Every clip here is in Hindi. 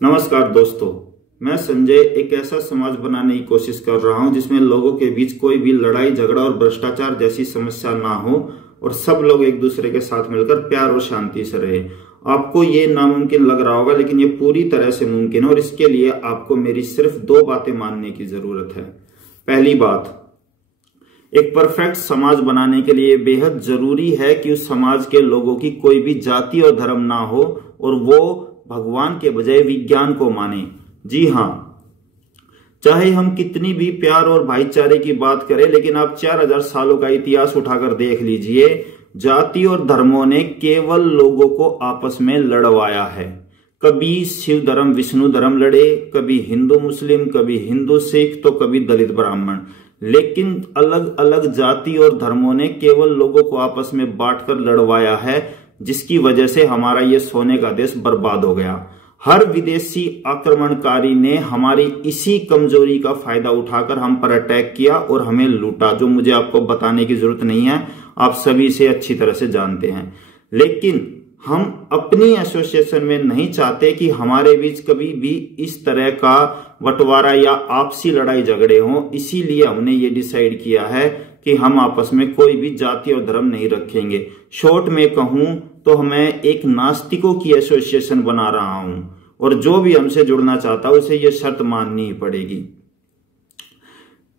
नमस्कार दोस्तों, मैं संजय एक ऐसा समाज बनाने की कोशिश कर रहा हूं जिसमें लोगों के बीच कोई भी लड़ाई झगड़ा और भ्रष्टाचार जैसी समस्या ना हो और सब लोग एक दूसरे के साथ मिलकर प्यार और शांति से रहे। आपको ये नामुमकिन लग रहा होगा, लेकिन ये पूरी तरह से मुमकिन है और इसके लिए आपको मेरी सिर्फ दो बातें मानने की जरूरत है। पहली बात, एक परफेक्ट समाज बनाने के लिए बेहद जरूरी है कि उस समाज के लोगों की कोई भी जाति और धर्म ना हो और वो भगवान के बजाय विज्ञान को माने। जी हाँ, चाहे हम कितनी भी प्यार और भाईचारे की बात करें, लेकिन आप 4000 सालों का इतिहास उठाकर देख लीजिए, जाति और धर्मों ने केवल लोगों को आपस में लड़वाया है। कभी शिव धर्म विष्णु धर्म लड़े, कभी हिंदू मुस्लिम, कभी हिंदू सिख, तो कभी दलित ब्राह्मण, लेकिन अलग अलग जाति और धर्मों ने केवल लोगों को आपस में बांटकर लड़वाया है, जिसकी वजह से हमारा ये सोने का देश बर्बाद हो गया। हर विदेशी आक्रमणकारी ने हमारी इसी कमजोरी का फायदा उठाकर हम पर अटैक किया और हमें लूटा, जो मुझे आपको बताने की जरूरत नहीं है, आप सभी इसे अच्छी तरह से जानते हैं। लेकिन हम अपनी एसोसिएशन में नहीं चाहते कि हमारे बीच कभी भी इस तरह का बंटवारा या आपसी लड़ाई झगड़े हों। इसीलिए हमने ये डिसाइड किया है कि हम आपस में कोई भी जाति और धर्म नहीं रखेंगे। शॉर्ट में कहूं तो मैं एक नास्तिकों की एसोसिएशन बना रहा हूं और जो भी हमसे जुड़ना चाहता है उसे यह शर्त माननी ही पड़ेगी।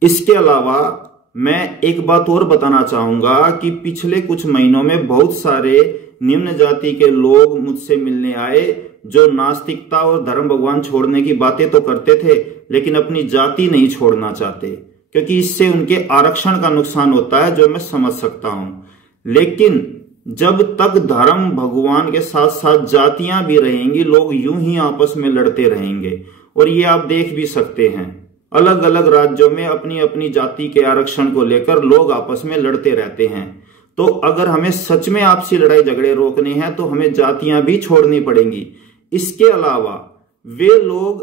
इसके अलावा मैं एक बात और बताना चाहूंगा कि पिछले कुछ महीनों में बहुत सारे निम्न जाति के लोग मुझसे मिलने आए जो नास्तिकता और धर्म भगवान छोड़ने की बातें तो करते थे, लेकिन अपनी जाति नहीं छोड़ना चाहते, क्योंकि इससे उनके आरक्षण का नुकसान होता है, जो मैं समझ सकता हूं। लेकिन जब तक धर्म भगवान के साथ साथ जातियां भी रहेंगी, लोग यूं ही आपस में लड़ते रहेंगे। और ये आप देख भी सकते हैं, अलग अलग राज्यों में अपनी अपनी जाति के आरक्षण को लेकर लोग आपस में लड़ते रहते हैं। तो अगर हमें सच में आपसी लड़ाई झगड़े रोकने हैं तो हमें जातियां भी छोड़नी पड़ेंगी। इसके अलावा वे लोग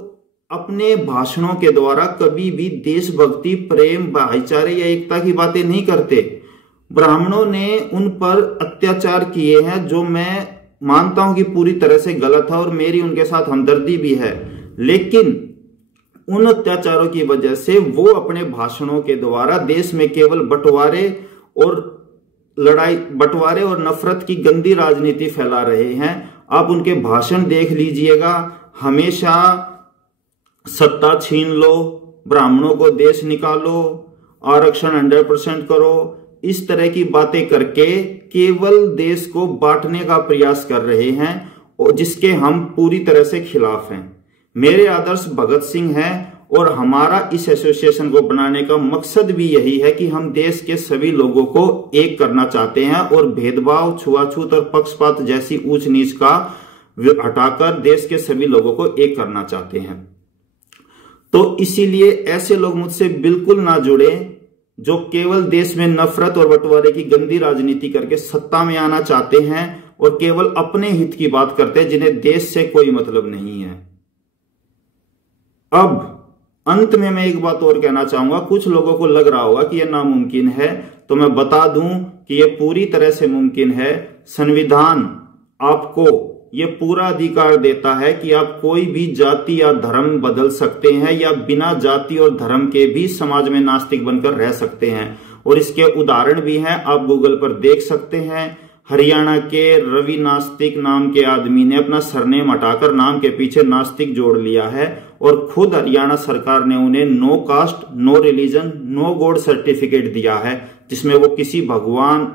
अपने भाषणों के द्वारा कभी भी देशभक्ति, प्रेम, भाईचारे या एकता की बातें नहीं करते। ब्राह्मणों ने उन पर अत्याचार किए हैं, जो मैं मानता हूं कि पूरी तरह से गलत है और मेरी उनके साथ हमदर्दी भी है। लेकिन उन अत्याचारों की वजह से वो अपने भाषणों के द्वारा देश में केवल बंटवारे और नफरत की गंदी राजनीति फैला रहे हैं। आप उनके भाषण देख लीजिएगा, हमेशा सत्ता छीन लो, ब्राह्मणों को देश निकालो, आरक्षण 100% करो, इस तरह की बातें करके केवल देश को बांटने का प्रयास कर रहे हैं, और जिसके हम पूरी तरह से खिलाफ हैं। मेरे आदर्श भगत सिंह हैं और हमारा इस एसोसिएशन को बनाने का मकसद भी यही है कि हम देश के सभी लोगों को एक करना चाहते हैं और भेदभाव, छुआछूत और पक्षपात जैसी ऊंच नीच का हटाकर देश के सभी लोगों को एक करना चाहते हैं। तो इसीलिए ऐसे लोग मुझसे बिल्कुल ना जुड़े जो केवल देश में नफरत और बंटवारे की गंदी राजनीति करके सत्ता में आना चाहते हैं और केवल अपने हित की बात करते हैं, जिन्हें देश से कोई मतलब नहीं है। अब अंत में मैं एक बात और कहना चाहूंगा। कुछ लोगों को लग रहा होगा कि यह नामुमकिन है, तो मैं बता दूं कि यह पूरी तरह से मुमकिन है। संविधान आपको यह पूरा अधिकार देता है कि आप कोई भी जाति या धर्म बदल सकते हैं या बिना जाति और धर्म के भी समाज में नास्तिक बनकर रह सकते हैं। और इसके उदाहरण भी हैं, आप गूगल पर देख सकते हैं। हरियाणा के रवि नास्तिक नाम के आदमी ने अपना सरनेम हटाकर नाम के पीछे नास्तिक जोड़ लिया है और खुद हरियाणा सरकार ने उन्हें no caste, no religion, no god certificate दिया है, जिसमें वो किसी भगवान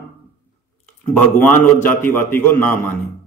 और जातिवादी को ना माने।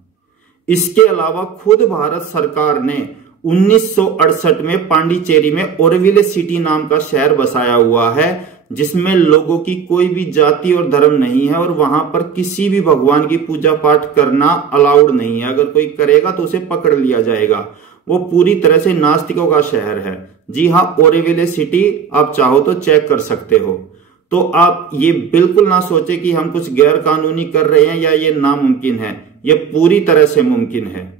इसके अलावा खुद भारत सरकार ने 1968 में पांडिचेरी में ओरोविले सिटी नाम का शहर बसाया हुआ है, जिसमें लोगों की कोई भी जाति और धर्म नहीं है और वहां पर किसी भी भगवान की पूजा पाठ करना अलाउड नहीं है। अगर कोई करेगा तो उसे पकड़ लिया जाएगा। वो पूरी तरह से नास्तिकों का शहर है। जी हाँ, ओरोविले सिटी आप चाहो तो चेक कर सकते हो। तो आप ये बिल्कुल ना सोचे कि हम कुछ गैर कानूनी कर रहे हैं या ये नामुमकिन है। ये पूरी तरह से मुमकिन है।